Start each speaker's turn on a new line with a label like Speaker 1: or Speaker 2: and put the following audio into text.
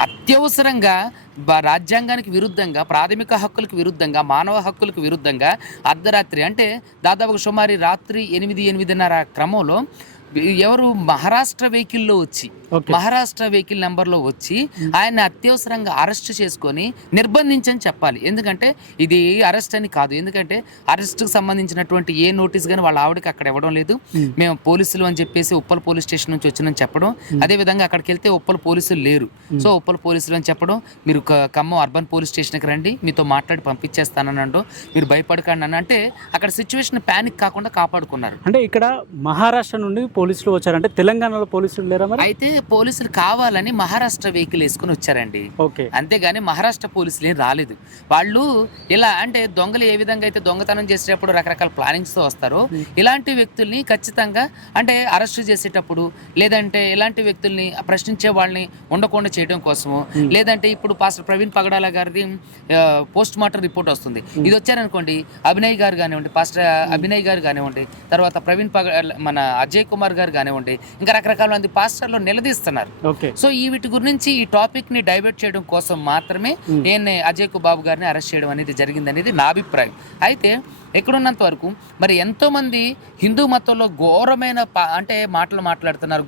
Speaker 1: అత్యవసరంగా రాజ్యాంగానికి విరుద్ధంగా ప్రాథమిక హక్కులకు విరుద్ధంగా మానవ హక్కులకు విరుద్ధంగా అర్ధరాత్రి అంటే దాదాపు సుమారు రాత్రి ఎనిమిది ఎనిమిదిన్నర క్రమంలో ఎవరు మహారాష్ట్ర వెహికల్లో వచ్చి మహారాష్ట్ర వెహికల్ నెంబర్లో వచ్చి ఆయన అత్యవసరంగా అరెస్ట్ చేసుకొని నిర్బంధించని చెప్పాలి. ఎందుకంటే ఇది అరెస్ట్ అని కాదు. ఎందుకంటే అరెస్ట్కి సంబంధించినటువంటి ఏ నోటీస్ కానీ వాళ్ళ ఆవిడకి అక్కడ ఇవ్వడం లేదు. మేము. పోలీసులు అని చెప్పేసి ఉప్పల్ పోలీస్ స్టేషన్ నుంచి వచ్చినని చెప్పడం. అదే విధంగా అక్కడికి వెళ్తే ఉప్పల్ పోలీసులు లేరు. సో ఉప్పల్ పోలీసులు అని చెప్పడం మీరు ఖమ్మం అర్బన్ పోలీస్ స్టేషన్కి రండి. మీతో మాట్లాడి పంపించేస్తానని అనడం మీరు భయపడకండి అని అంటే అక్కడ సిచ్యువేషన్ ప్యానిక్ కాకుండా కాపాడుకున్నారు.
Speaker 2: అంటే ఇక్కడ మహారాష్ట్ర నుండి పోలీసులు వచ్చారంటే తెలంగాణలో పోలీసులు లేరా మరి?
Speaker 1: అయితే పోలీసులు కావాలని మహారాష్ట్ర వెహికల్ వేసుకుని వచ్చారండి.
Speaker 2: ఓకే.
Speaker 1: అంతేగాని మహారాష్ట్ర పోలీసులు ఏం రాలేదు. వాళ్ళు ఇలా అంటే దొంగలు ఏ విధంగా అయితే దొంగతనం చేసేటప్పుడు రకరకాల ప్లానింగ్స్తో వస్తారో ఇలాంటి వ్యక్తుల్ని ఖచ్చితంగా అంటే అరెస్ట్ చేసేటప్పుడు లేదంటే ఇలాంటి వ్యక్తుల్ని ప్రశ్నించే వాళ్ళని ఉండకుండా చేయడం కోసము లేదంటే ఇప్పుడు పాస్టర్ ప్రవీణ్ పగడాల గారిది పోస్ట్ మార్టం రిపోర్ట్ వస్తుంది. ఇది వచ్చారనుకోండి అభినయ్ గారు కానివ్వండి పాస్టర్ అభినయ్ గారు కానివ్వండి తర్వాత ప్రవీణ్ పగ మన అజయ్ కుమార్ గారు కానివ్వండి ఇంకా రకరకాల మంది పాస్టర్లు నిలదీస్తున్నారు. సో ఈ వీటి గురించి ఈ టాపిక్ని డైవర్ట్ చేయడం కోసం మాత్రమే. నేను అజయ్ బాబు గారిని అరెస్ట్ చేయడం అనేది జరిగింది అనేది నా అభిప్రాయం. అయితే ఎక్కడున్నంత వరకు మరి ఎంతో మంది హిందూ మతంలో ఘోరమైన అంటే మాటలు మాట్లాడుతున్నారు